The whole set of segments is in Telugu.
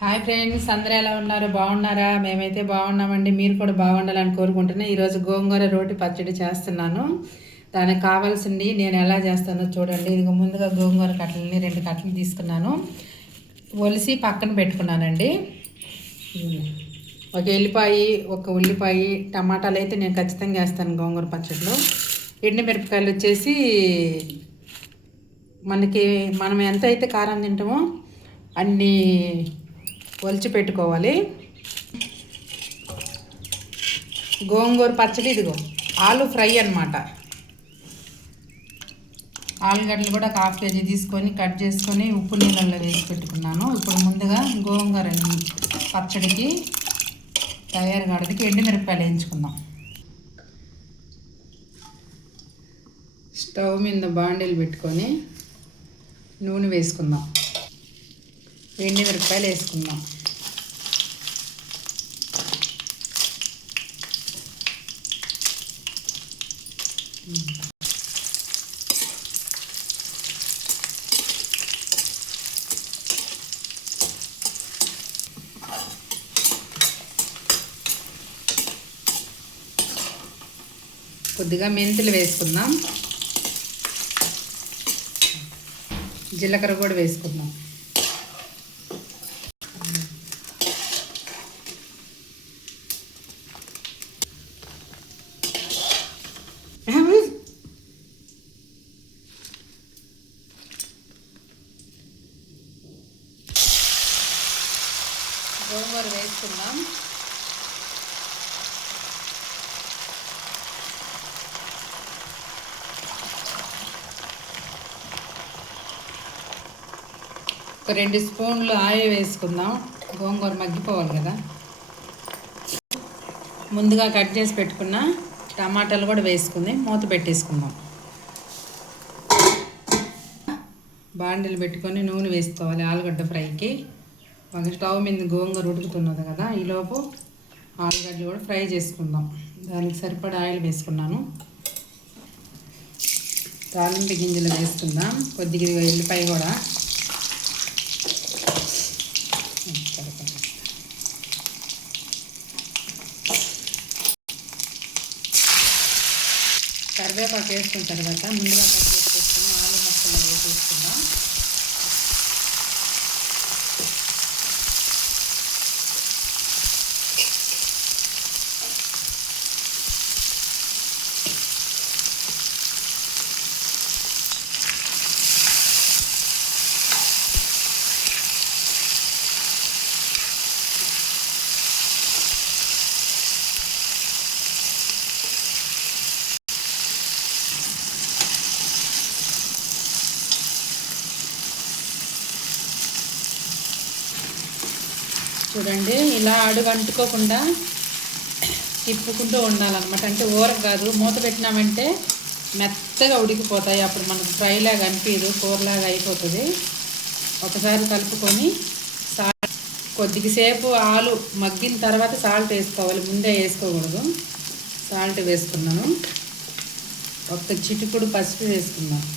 హాయ్ ఫ్రెండ్స్ అందరూ ఎలా ఉన్నారు? బాగున్నారా? మేమైతే బాగున్నామండి. మీరు కూడా బాగుండాలని కోరుకుంటున్నా. ఈరోజు గోంగూర రోటి పచ్చడి చేస్తున్నాను. దానికి కావాల్సింది నేను ఎలా చేస్తానో చూడండి. ఇదిగో ముందుగా గోంగూర కట్టలని రెండు కట్టలు తీసుకున్నాను. ఒలిసి పక్కన పెట్టుకున్నానండి. ఒక ఎల్లిపాయి ఒక ఉల్లిపాయ టమాటాలు అయితే నేను ఖచ్చితంగా వేస్తాను గోంగూర పచ్చడిలో. ఎండుమిరపకాయలు వచ్చేసి మనకి మనం ఎంత అయితే కారం తింటామో అన్నీ ఒలిచి పెట్టుకోవాలి. గోంగూర పచ్చడి ఇదిగో ఆలు ఫ్రై అనమాట ఆలుగడ్డలు కూడా ఒక హాఫ్ కేజీ తీసుకొని కట్ చేసుకొని ఉప్పు నీళ్ళల్లో వేసి పెట్టుకున్నాను. ఇప్పుడు ముందుగా గోంగూర పచ్చడికి తయారు కాడదికి ఎండుమిరపకాయలు వేయించుకుందాం. స్టవ్ మీద బాండీలు పెట్టుకొని నూనె వేసుకుందాం. వెండి మిరపకాయలు వేసుకుందాం కొద్దిగా మెంతులు వేసుకుందాం. జీలకర్ర కూడా వేసుకుందాం. గోంగూర వేసుకుందాం. ఒక రెండు స్పూన్లు ఆయిల్ వేసుకుందాం. గోంగూర మగ్గిపోవాలి కదా. ముందుగా కట్ చేసి పెట్టుకున్న టమాటాలు కూడా వేసుకుంది. మూత పెట్టేసుకుందాం. బాండీలు పెట్టుకొని నూనె వేసుకోవాలి ఆలుగడ్డ ఫ్రైకి. ఒక స్టవ్ మీద గోంగూర ఉడుకుతున్నది కదా ఈలోపు ఆలుగడ్డలు కూడా ఫ్రై చేసుకుందాం. దానికి సరిపడా ఆయిల్ వేసుకున్నాను. తాలింపు గింజలు వేసుకుందాం. కొద్దిగా ఎల్లిపాయ కూడా. కరివేపాకు వేసుకున్న తర్వాత ముందుగా కట్ చేసి పెట్టుకుని ఆలు ముక్కలు వేసేసుకుందాం చూడండి ఇలా అడుగు అంటుకోకుండా తిప్పుకుంటూ ఉండాలన్నమాట. అంటే ఊర కాదు మూత పెట్టినామంటే మెత్తగా ఉడికిపోతాయి. అప్పుడు మనకు ఫ్రైలాగా అనిపించదు కూరలాగా అయిపోతుంది. ఒకసారి కలుపుకొని సాల్ట్ కొద్దిసేపు ఆలు మగ్గిన తర్వాత సాల్ట్ వేసుకోవాలి. ముందే వేసుకోకూడదు. సాల్ట్ వేసుకున్నాను. ఒక్క చిటికుడు పసుపు వేసుకున్నాను.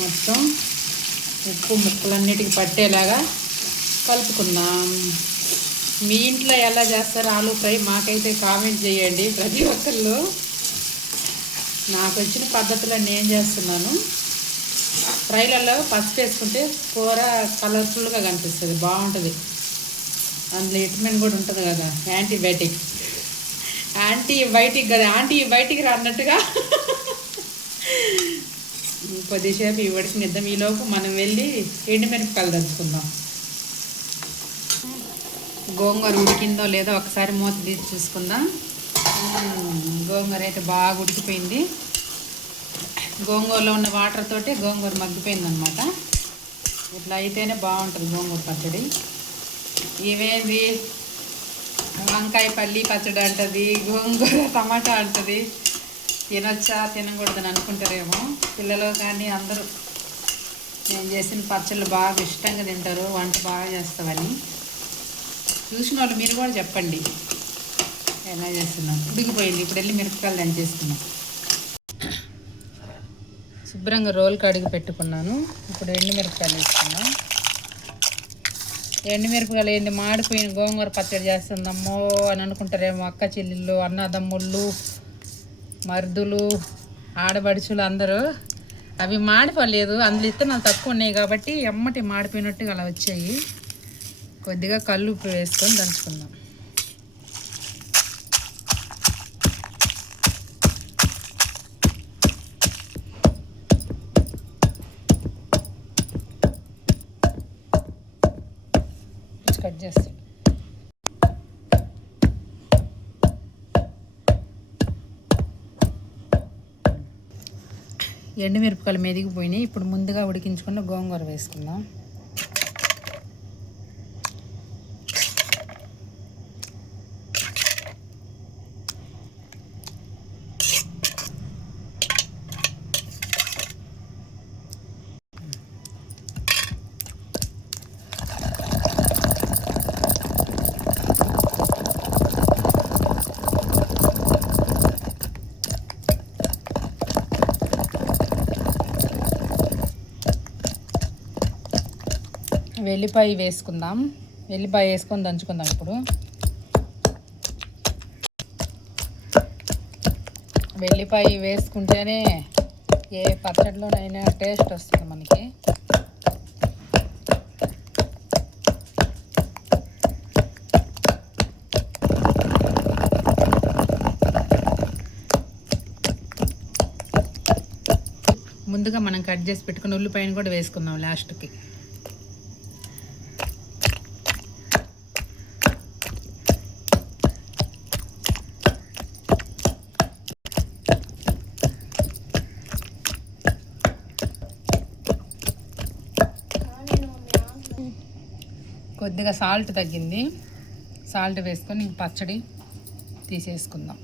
మొత్తం ఉప్పు ముక్కలన్నిటికి పట్టేలాగా కలుపుకుందాం. మీ ఇంట్లో ఎలా చేస్తారు ఆలు ఫ్రై? మాకైతే కామెంట్ చేయండి ప్రతి ఒక్కళ్ళు. నాకు వచ్చిన పద్ధతిలో నేను చేస్తున్నాను? ఫ్రైలలో పసుపు వేసుకుంటే కూర కలర్ఫుల్గా కనిపిస్తుంది బాగుంటుంది. అందులో విటమిన్ కూడా ఉంటుంది కదా యాంటీబయాటిక్. యాంటీబయాటిక్ కదా యాంటీబయాటిక్ రా అన్నట్టుగా కొద్దిసేపు ఈ ఉడికినిద్దాం ఈలోపు మనం వెళ్ళి ఎండుమిరపకాయలు దంచుకుందాం. గోంగూర ఉడికిందో లేదో ఒకసారి మూత తీసి చూసుకుందాం. గోంగూర అయితే బాగా ఉడికిపోయింది. గోంగూరలో ఉన్న వాటర్ తోటి గోంగూర మగ్గిపోయిందనమాట ఇట్లా అయితేనే బాగుంటుంది గోంగూర పచ్చడి. ఇవేంది? వంకాయ పల్లి పచ్చడి అంటది గోంగూర టమాటా అంటది. తినొచ్చా తినకూడదని అనుకుంటారేమో. పిల్లలు కానీ అందరూ నేను చేసిన పచ్చళ్ళు బాగా ఇష్టంగా తింటారు వంట బాగా చేస్తావని. చూసిన వాళ్ళు మీరు కూడా చెప్పండి. ఎలా చేస్తున్నాం ఉడికిపోయింది ఇప్పుడు వెళ్ళి మిరపకాయలు దంచేసుకున్నాం శుభ్రంగా రోల్ కడిగి పెట్టుకున్నాను. ఇప్పుడు ఎండుమిరపకాయలు వేసుకున్నాం ఎండుమిరపకాయలు ఏంటి మాడిపోయిన గోంగూర పచ్చడి చేస్తుందమ్మో అని అనుకుంటారేమో అక్క చెల్లెళ్ళు అన్నదమ్ముళ్ళు మరుదులు ఆడబడుచులు అందరూ అవి మాడిపోలేదు. అందులో ఇత్తనాలు తక్కువ ఉన్నాయి కాబట్టి ఎమ్మటి మాడిపోయినట్టుగా అలా వచ్చాయి. కొద్దిగా కళ్ళు ఉప్పు వేసుకొని దంచుకుందాం. కట్ చేస్తాం ఎండుమిరపకాయలు మెదిగిపోయినాయి. ఇప్పుడు ముందుగా ఉడికించుకున్న గోంగూర వేసుకుందాం. వెల్లిపాయ వేసుకుందాం. వెల్లిపాయ వేసుకొని దంచుకుందాం ఇప్పుడు. వెల్లిపాయ వేసుకుంటేనే ఏ పచ్చడిలోనైనా టేస్ట్ వస్తుంది మనకి. ముందుగా మనం కట్ చేసి పెట్టుకున్న ఉల్లిపాయను కూడా వేసుకుందాం లాస్ట్కి. కొద్దిగా సాల్ట్ తగ్గింది. సాల్ట్ వేసుకొని ఇంక పచ్చడి తీసేసుకుందాం.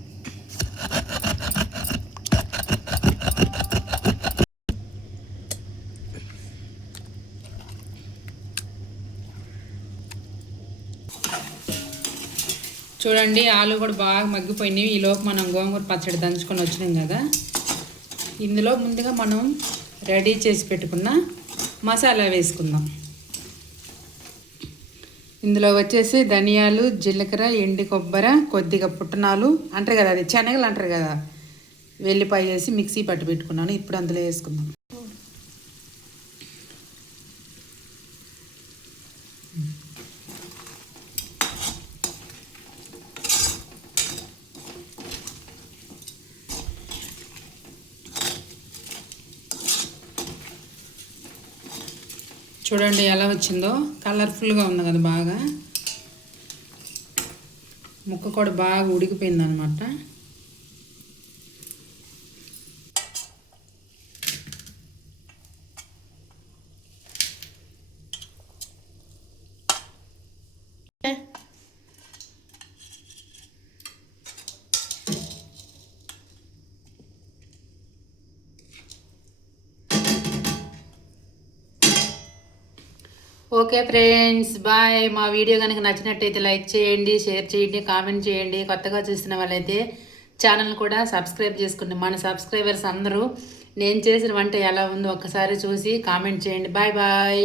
చూడండి ఆలు కూడా బాగా మగ్గిపోయినాయి. ఈలోపు మనం గోంగూర పచ్చడి దంచుకొని వచ్చినాం కదా. ఇందులో ముందుగా మనం రెడీ చేసి పెట్టుకున్న మసాలా వేసుకుందాం. ఇందులో వచ్చేసి ధనియాలు జీలకర్ర ఎండి కొబ్బరి కొద్దిగా పుట్టనాలు అంటారు కదా అది శనగలు అంటారు కదా. వెల్లిపాయ వేసి మిక్సీ పట్టి పెట్టుకున్నాను ఇప్పుడు అందులో వేసుకుందాం. చూడండి ఎలా వచ్చిందో. కలర్ఫుల్గా ఉంది కదా బాగా. ముక్క కూడా బాగా ఉడికిపోయింది అనమాట ఓకే ఫ్రెండ్స్ బాయ్. మా వీడియో కనుక నచ్చినట్టయితే లైక్ చేయండి షేర్ చేయండి కామెంట్ చేయండి. కొత్తగా చూసిన వాళ్ళైతే ఛానల్ కూడా సబ్స్క్రైబ్ చేసుకోండి. మన సబ్స్క్రైబర్స్ అందరూ నేను చేసిన వంట ఎలా ఉందో ఒక్కసారి చూసి కామెంట్ చేయండి. Bye bye.